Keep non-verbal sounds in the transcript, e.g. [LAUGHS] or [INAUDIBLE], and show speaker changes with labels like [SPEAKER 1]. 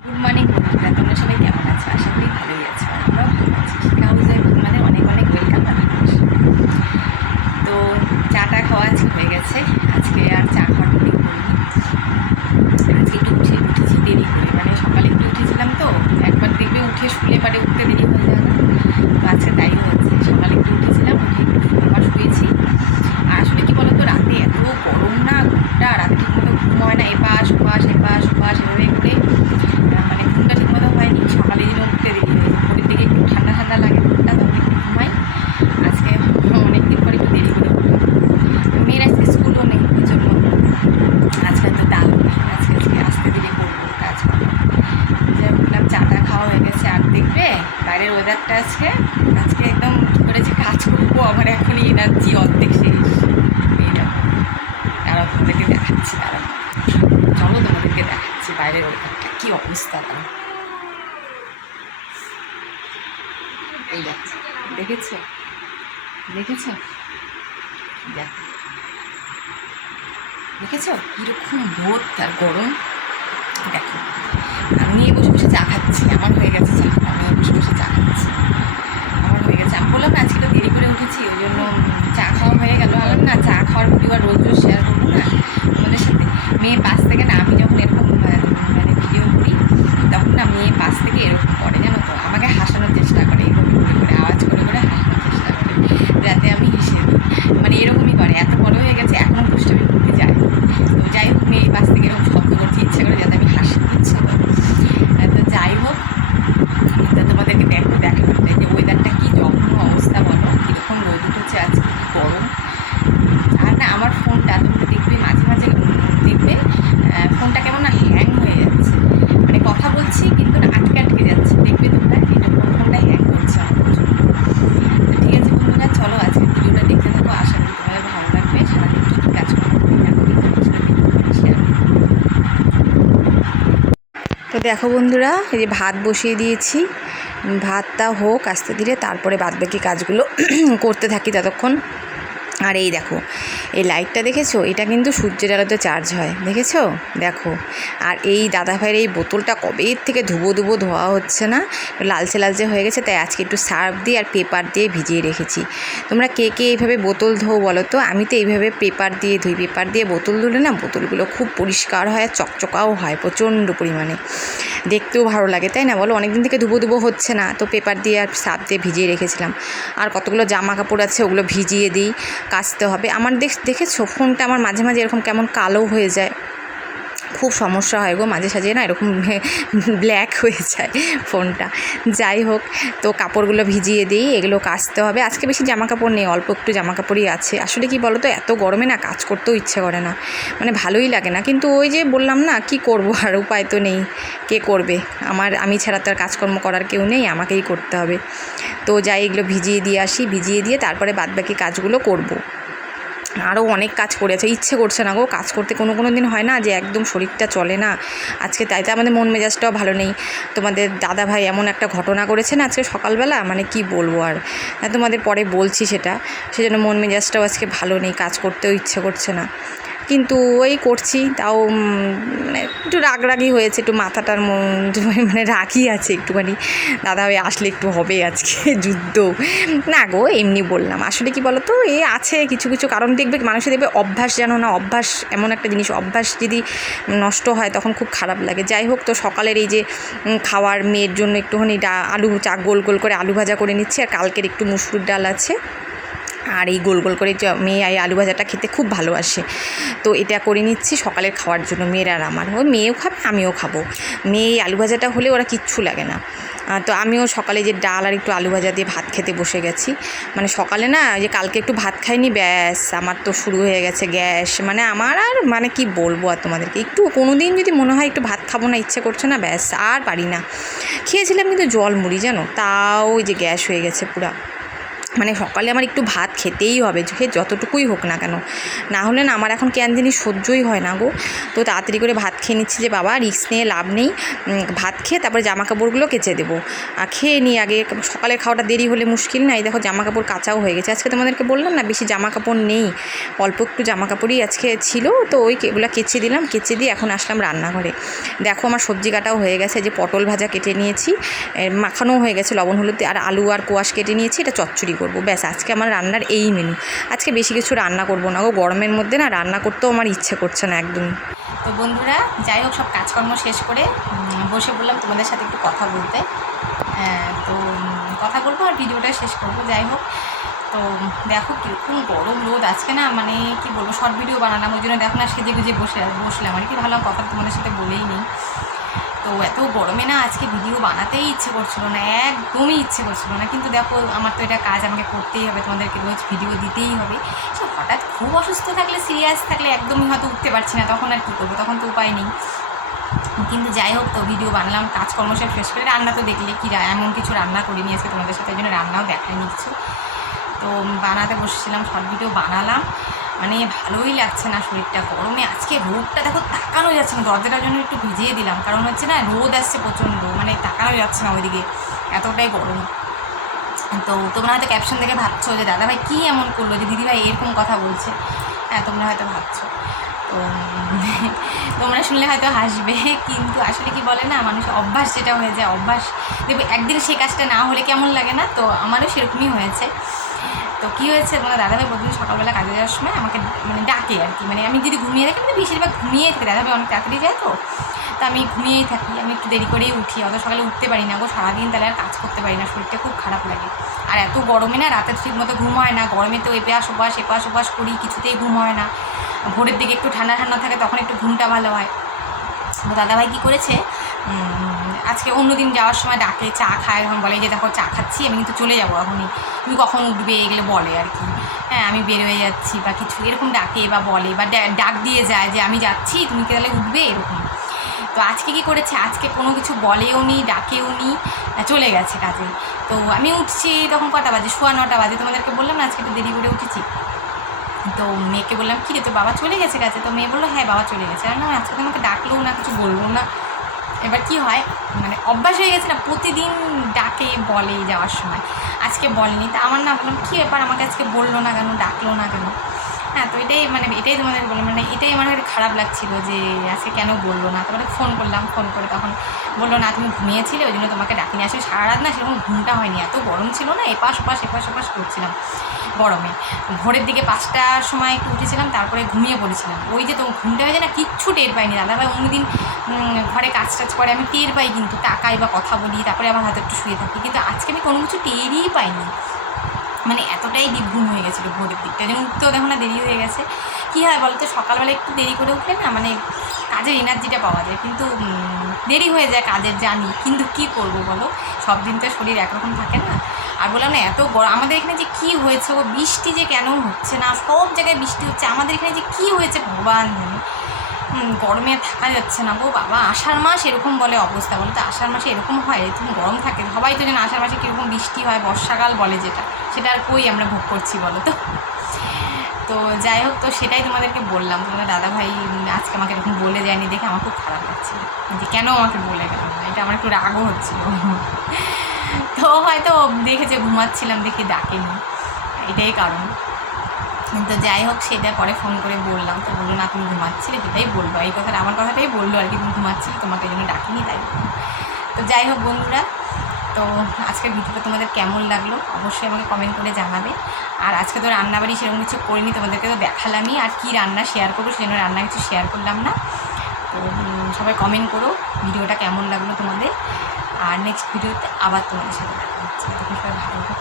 [SPEAKER 1] Good morning বন্ধুরা তোমরা সবাই আশা করি ভালোই আছো আমরাও ভালো আছি। মানে অনেক অনেক ওয়েলকাম তো চাটা খাওয়া আজকে গেছে। আজকে আর চা খাওয়ার করিনি আজকে একটু উঠে উঠেছি দেরি করে। মানে সকালে একটু উঠেছিলাম তো, একবার দেখবে উঠে শুলে পারে উঠতে দেরি হয়ে যায় না তো আজকে তাই হচ্ছে সকালে একটু উঠেছিলাম উঠে একটু আবার শুয়েছি আর আসলে কি বলতো রাতে এত গরম না ঘুমটা রাতে ঠিকমতো ঘুম হয় না এপাশ ওপাশ এপাশ ওপাশ এভাবে করে আহ, মানে ঘুমটা ঠিকমতো হয়নি সকালে যেন উঠতে দেরি হয়ে যায় ভোরের দিকে একটু ঠান্ডা ঠান্ডা লাগে ঘুমটা তখন একটু ঘুমাই আজকে অনেক দিন পরে একটু দেরি করে উঠলাম মেয়ের আজকে স্কুলও নেই ওই জন্য আজকে তো ডাল নেই আজকে আজকে আসতে দেরি করব কাজ করব যাই বললাম চাটা খাওয়া হয়ে গেছে আর দেখবে বাইরের ওয়েদারটা আজকে আজকে একদম কী করে যে কাজ করব আমার এখনই এনার্জি অর্ধেক শেষ এই দেখো তারা তোমাদেরকে দেখাচ্ছি তারা চলো তোমাদেরকে দেখাচ্ছি বাইরের ওয়েদারটা কী অবস্থা তার এই দেখো, দেখেছ? দেখেছ? দেখো দেখেছ কীরকম রোদ তার গরম? দেখো, আমি বসে বসে চা খাচ্ছি আমার হয়ে গেছে চা আমি এই বসে বসে চা খাচ্ছি আমার হয়ে গেছে আমি বললাম না আজকে তো দেরি করে উঠেছি ওই জন্য চা খাওয়া হয়ে গেল বললাম না চা খাওয়ার ভিডিও আর রোজ রোজ শেয়ার করব না তোমাদের সাথে মেয়ে পাশ থেকে না আমি যখন এরকম আহ, মানে ভিডিও করি তখন না মেয়ে পাশ থেকে এরকম করে জানো তো আমাকে হাসানোর চেষ্টা করে এরকম করে করে আওয়াজ করে করে হাসানোর চেষ্টা করে যাতে আমি হেসে দিই মানে এরকমই করে এত বড় হয়ে গেছে এখনও দুষ্টামি করতে যায় তো যাই হোক মেয়ে পাশ থেকে এরকম শব্দ করতে ইচ্ছে করে যাতে আমি হাসি ইচ্ছে করে আহ, তো যাই হোক তো তোমাদেরকে দেখো দেখাবো এই যে ওয়েদারটা কী জঘন্য অবস্থা বলো কীরকম রোদ উঠেছে আজকে কী গরম আর না আমার ফোনটা তুমি দেখবে মাঝে মাঝে উম দেখবে আহ, ফোনটা কেমন না হ্যাং হয়ে যাচ্ছে মানে কথা বলছি কিন্তু না আটকে আটকে যাচ্ছে দেখবে তোমরা এটা ফোনটা হ্যাং করছে আমার প্রচুর তো ঠিক আছে বন্ধুরা চলো আজকে ভিডিওটা দেখতে থাকো আশা করি তোমাদের ভালো লাগবে সারাদিন কী কী কাজকর্ম করি না করি তোমাদের সাথে ভিডিওটা শেয়ার তো দেখো বন্ধুরা, এই যে ভাত বসিয়ে দিয়েছি। ভাতটা হোক, আস্তে ধীরে, তারপরে বাদবাকি কাজগুলো [CLEARS THROAT] করতে থাকি ততক্ষণ। আর এই দেখো, এই লাইটটা দেখেছ? এটা কিন্তু সূর্যের আলোতে চার্জ হয়, দেখেছ? দেখো, আর এই দাদা ভাইয়ের এই বোতলটা কবে থেকে ধুবো ধুবো ধোয়া হচ্ছে না? লালচে লালচে হয়ে গেছে, তাই আজকে একটু সার্ফ দিয়ে আর পেপার দিয়ে ভিজিয়ে রেখেছি। তোমরা কে কে এইভাবে বোতল ধো বলো তো? আমি তো এইভাবে পেপার দিয়ে, ধুই পেপার দিয়ে বোতল ধুলে না বোতলগুলো খুব পরিষ্কার হয় চকচকাও হয় প্রচণ্ড পরিমাণে। দেখতেও ভালো লাগে, তাই না? বলো, অনেকদিন থেকে ধুবো ধুবো হচ্ছে না, তো পেপার দিয়ে আর সাপ দিয়ে ভিজিয়ে রেখেছিলাম। আর কতগুলো জামা কাপড় আছে, ওগুলো ভিজিয়ে দিই, কাচতে হবে। আমার দেখ, দেখেছ? ফোনটা আমার মাঝে মাঝে এরকম কেমন কালো হয়ে যায়। খুব সমস্যা হয় গো মাঝে সাঝে না, এরকম [LAUGHS] ব্ল্যাক হয়ে যায় ফোনটা। যাই হোক, তো কাপড়গুলো ভিজিয়ে দিই, এগুলো কাচতে হবে। আজকে বেশি জামা কাপড় নেই, অল্প একটু জামা কাপড়ই আছে। আসলে কি বলো তো এত গরমে না কাজ করতেও ইচ্ছে করে না। মানে ভালোই লাগে না, কিন্তু ওই যে বললাম না, কি করব আর উপায় তো নেই। কে করবে? আমার, আমি ছাড়া তো আর কাজকর্ম করার কেউ নেই, আমাকেই করতে হবে। তো যাই, এগুলো ভিজিয়ে দিয়ে আসি, ভিজিয়ে দিয়ে তারপরে বাদবাকি কাজগুলো করব। আরও অনেক কাজ করেছে। ইচ্ছে করছে না গো কাজ করতে কোনো কোনো দিন হয় না যে একদম শরীরটা চলে না। আজকে তাই তো আমাদের মন মেজাজটাও ভালো নেই। তোমাদের দাদা ভাই এমন একটা ঘটনা করেছে না আজকে সকালবেলা মানে কি বলব আর। হ্যাঁ, তোমাদের পরে বলছি সেটা। সেজন্য মন মেজাজটাও আজকে ভালো নেই কাজ করতেও ইচ্ছে করছে না। কিন্তু ওই করছি, তাও মানে একটু রাগরাগি হয়েছে, একটু মাথাটার [LAUGHS] মানে রাগই আছে একটুখানি। দাদা ওই আসলে একটু হবে আজকে [LAUGHS] যুদ্ধ। না গো, এমনি বললাম। আসলে কি বলতো, এ আছে কিছু কিছু কারণ। দেখবে মানুষের দেখবে অভ্যাস যেন না, অভ্যাস এমন একটা জিনিস। অভ্যাস যদি নষ্ট হয়, তখন খুব খারাপ লাগে। যাই হোক, তো সকালের এই যে খাওয়ার মেয়ের জন্য একটুখানি ডা- আলু চা, গোল গোল করে আলু ভাজা করে নিচ্ছি, আর কালকের একটু মুসুর ডাল আছে। আর এই গোল গোল করে মেয়ে এই আলু ভাজাটা খেতে খুব ভালোবাসে। তো এটা করে নিচ্ছি সকালের খাওয়ার জন্য, মেয়ের আর আমার। ও মেয়েও খাবে, আমিও খাব। মেয়ে এই আলু ভাজাটা হলে ওরা কিচ্ছু লাগে না। তো আমিও সকালে যে ডাল আর একটু আলু ভাজা দিয়ে ভাত খেতে বসে গেছি। মানে সকালে না যে কালকে একটু ভাত খাইনি, ব্যাস, আমার তো শুরু হয়ে গেছে গ্যাস। মানে আমার আর মানে কি বলব আর তোমাদেরকে, একটু কোনো দিন যদি মনে হয় একটু ভাত খাব না, ইচ্ছে করছে না, ব্যাস, আর পারি না। খেয়েছিলাম কিন্তু জল মুড়ি জানো? তাও ওই যে গ্যাস হয়ে গেছে পুরা। মানে সকালে আমার একটু ভাত খেতেই হবে সে যতটুকুই হোক না কেন। না হলে না আমার এখন কেন জিনিস সহ্যই হয় না গো। তো তাড়াতাড়ি করে ভাত খেয়ে নিচ্ছি যে বাবা, রিস্ক নিয়ে লাভ নেই। ভাত খেয়ে তারপরে জামা কাপড়গুলো কেচে দেবো। আর খেয়ে নিই আগে, সকালের খাওয়াটা দেরি হলে মুশকিল নাই দেখো জামা কাপড় কাচাও হয়ে গেছে। আজকে তোমাদেরকে বললাম না, বেশি জামা কাপড় নেই। অল্প একটু জামা কাপড়ই আজকে ছিল, তো ওই এগুলো কেচে দিলাম, কেচে দিয়ে এখন আসলাম রান্নাঘরে। দেখো আমার সবজি কাটাও হয়ে গেছে যে পটল ভাজা কেটে নিয়েছি, এর মাখানো হয়ে গেছে, লবণ হলুদ আর আলু আর কোয়াশ কেটে নিয়েছি, এটা চচ্চড়ি করব। ব্যাস আজকে আমার রান্নার এই মেনু আজকে বেশি কিছু রান্না করব না গো গরমের মধ্যে না রান্না করতেও আমার ইচ্ছে করছে না একদমই তো বন্ধুরা যাই হোক সব কাজকর্ম শেষ করে বসে বললাম তোমাদের সাথে একটু কথা বলতে। আহ, তো কথা বলব আর ভিডিওটা শেষ করব যাই হোক। তো দেখো কীরকম গরম রোদ। আজকে না মানে কি বলব শর্ট ভিডিও বানালাম ওই জন্য দেখো না সেজে গুজে বসে বসলাম। আর কি ভাবলাম কথা তোমাদের সাথে বলেই নিই। তো এত গরমে না আজকে ভিডিও বানাতেই ইচ্ছে করছিল না, একদমই ইচ্ছে করছিল না। কিন্তু দেখো, আমার তো এটা কাজ আমাকে করতেই হবে, তোমাদেরকে রোজ ভিডিও দিতেই হবে। সে হঠাৎ খুব অসুস্থ থাকলে সিরিয়াস থাকলে একদমই হয়তো উঠতে পারছি না, তখন আর কী করব? তখন তো উপায় নেই। কিন্তু যাই হোক তো ভিডিও বানালাম, কাজকর্ম সব শেষ করে রান্না তো দেখলে কি এমন কিছু রান্না করিনি আজকে তোমাদের সাথে জন্য রান্নাও দেখায়নি কিছু। তো বানাতে বসেছিলাম শর্ট ভিডিও বানালাম। মানে ভালোই লাগছে না শরীরটা। গরমে আজকে রোদটা দেখো তাকানো যাচ্ছে না, দরজাটার জন্য একটু ভিজিয়ে দিলাম। কারণ হচ্ছে না, রোদ আসছে প্রচণ্ড মানে তাকানো যাচ্ছে না ওইদিকে, এতটাই গরম। তো তোমরা হয়তো ক্যাপশন দেখে ভাবছ যে দাদা ভাই কী এমন করল? যে দিদিভাই এরকম কথা বলছে। হ্যাঁ তোমরা হয়তো ভাবছ। তো [LAUGHS] তোমরা শুনলে হয়তো হাসবে। কিন্তু আসলে কি বলে না, মানুষ অভ্যাস যেটা হয়ে যায়, অভ্যাস। দেখবে একদিন সেই কাজটা না হলে কেমন লাগে না? তো আমারও সেরকমই হয়েছে। তো কী হয়েছে? মানে দাদাভাই প্রতিদিন সকালবেলা কাজে যাওয়ার সময় আমাকে মানে ডাকে আর কি। মানে আমি যদি ঘুমিয়ে থাকি মানে বেশিরভাগ ঘুমিয়েই থাকি। দাদাভাই অনেক তাড়াতাড়ি যায় তো। তো আমি ঘুমিয়েই থাকি। আমি একটু দেরি করেই উঠি। অত সকালে উঠতে পারি না গো। সারাদিন তাহলে আর কাজ করতে পারি না। শরীরটা খুব খারাপ লাগে। আর এত গরমে না রাতে ঠিক মতো ঘুম হয় না। গরমে তো এপাশ ওপাশ এপাশ ওপাশ করি, কিছুতেই ঘুম হয় না। ভোরের দিকে একটু ঠান্ডা ঠান্ডা থাকে, তখন একটু ঘুমটা ভালো হয়। তো দাদাভাই কী করেছে? আজকে অন্যদিন যাওয়ার সময় ডাকে, চা খায় এখন বলে যে দেখো, চা খাচ্ছি, আমি কিন্তু চলে যাব এখনই। তুমি কখন উঠবে? এগুলো বলে আর কি। হ্যাঁ আমি বের হয়ে যাচ্ছি বা কিছু, এরকম ডাকে বা বলে বা ডাক দিয়ে যায় যে, আমি যাচ্ছি, তুমি কি তাহলে উঠবে? এরকম। তো আজকে কি করেছে? আজকে কোনো কিছু বলেও নি, ডাকেও নি চলে গেছে কাজে। তো আমি উঠছি তখন কটা বাজে? সোয়া নটা বাজে। তোমাদেরকে বললাম না, আজকে একটু দেরি করে উঠেছি। তো মেয়েকে বললাম, কী রে তো বাবা চলে গেছে কাছে তো মেয়ে বলল হ্যাঁ বাবা চলে গেছে। আর না, আজকে তোমাকে ডাকলেও না, কিছু বলল না। এবার কি হয়? মানে অভ্যাস হয়ে গেছে না, প্রতিদিন ডাকে, বলে যাওয়ার সময়। আজকে বলেনি। তা আমার না বললাম কী ব্যাপার আমাকে আজকে বলল না কেন, ডাকলো না কেন? হ্যাঁ তো এটাই মানে এটাই তোমাদের বললাম। মানে এটাই আমার খারাপ লাগছিল যে আজকে কেন বলল না? তারপরে ফোন করলাম ফোন করে তখন বলল, না, তুমি ঘুমিয়েছিলে, ওই জন্য তোমাকে ডাকিনি। আসলে সারা রাত না সেরকম ঘুমটা হয়নি। এত গরম ছিল না, এপাশ ওপাশ এপাশ ওপাশ করছিলাম গরমে। ভোরের দিকে পাঁচটার সময় একটু উঠেছিলাম, তারপরে ঘুমিয়ে পড়েছিলাম। ওই যে তো ঘুমটা হয়ে যায় না, কিচ্ছু টের পাইনি। দাদাভাই অন্যদিন ঘরে কাজ টাজ করে, আমি টের পাই কিন্তু টাকাই বা কথা বলি, তারপরে আমার হয়তো একটু শুয়ে থাকি। কিন্তু আজকে আমি কোনো কিছু টেরই পাইনি। মানে এতটাই ঘুম হয়ে গেছিল ভোরের দিকটা। যেন উঠতেও দেখো না দেরি হয়ে গেছে। কী হয় বলতো, সকালবেলা একটু দেরি করে উঠলে না মানে কাজের এনার্জিটা পাওয়া যায়। কিন্তু দেরি হয়ে যায় কাজের জানি কিন্তু কি করব বলো? সব দিন তো শরীর একরকম থাকে না। আর বললাম না, এত গরম আমাদের এখানে যে কী হয়েছে ও বৃষ্টি যে কেন হচ্ছে না, সব জায়গায় বৃষ্টি হচ্ছে। আমাদের এখানে যে কী হয়েছে ভগবান জানে। গরমে থাকা যাচ্ছে না গো বাবা। আষাঢ় মাস এরকম বলে অবস্থা। বলো তো, আষাঢ় মাসে এরকম হয়? এরকম গরম থাকে? সবাই তো যেন আষাঢ় মাসে কীরকম বৃষ্টি হয়, বর্ষাকাল বলে যেটা। সেটা আর কই আমরা ভোগ করছি, বলো তো? তো যাই হোক, তো সেটাই তোমাদেরকে বললাম। তোমাদের দাদা ভাই আজকে আমাকে এরকম বলে যায়নি দেখে আমার খুব খারাপ লাগছে। যে কেন আমাকে বলে গেল? না এটা আমার একটু রাগও হচ্ছিল। তো হয়তো দেখেছে, ঘুমাচ্ছিলাম দেখে ডাকেনি। এটাই কারণ। তো যাই হোক, সেটা পরে ফোন করে বললাম। তো বলল, না, তুমি ঘুমাচ্ছিলে যেটাই বলল। এই কথাটা আমার কথাটাই বলল আর কি, তুমি ঘুমাচ্ছিলে, তোমাকে জন্য ডাকিনি, তাই। তো যাই হোক বন্ধুরা, তো আজকের ভিডিওটা তোমাদের কেমন লাগল? অবশ্যই আমাকে কমেন্ট করে জানাবে। আর আজকে তো রান্নাবাড়ি সেরকম কিছু করিনি, তোমাদেরকে তো দেখালামই। আর কি রান্না শেয়ার করব সেজন্য রান্না কিছু শেয়ার করলাম না। তো সবাই কমেন্ট করো, ভিডিওটা কেমন লাগল তোমাদের? আর নেক্সট ভিডিওতে আবার তোমাদের সাথে দেখা হবে।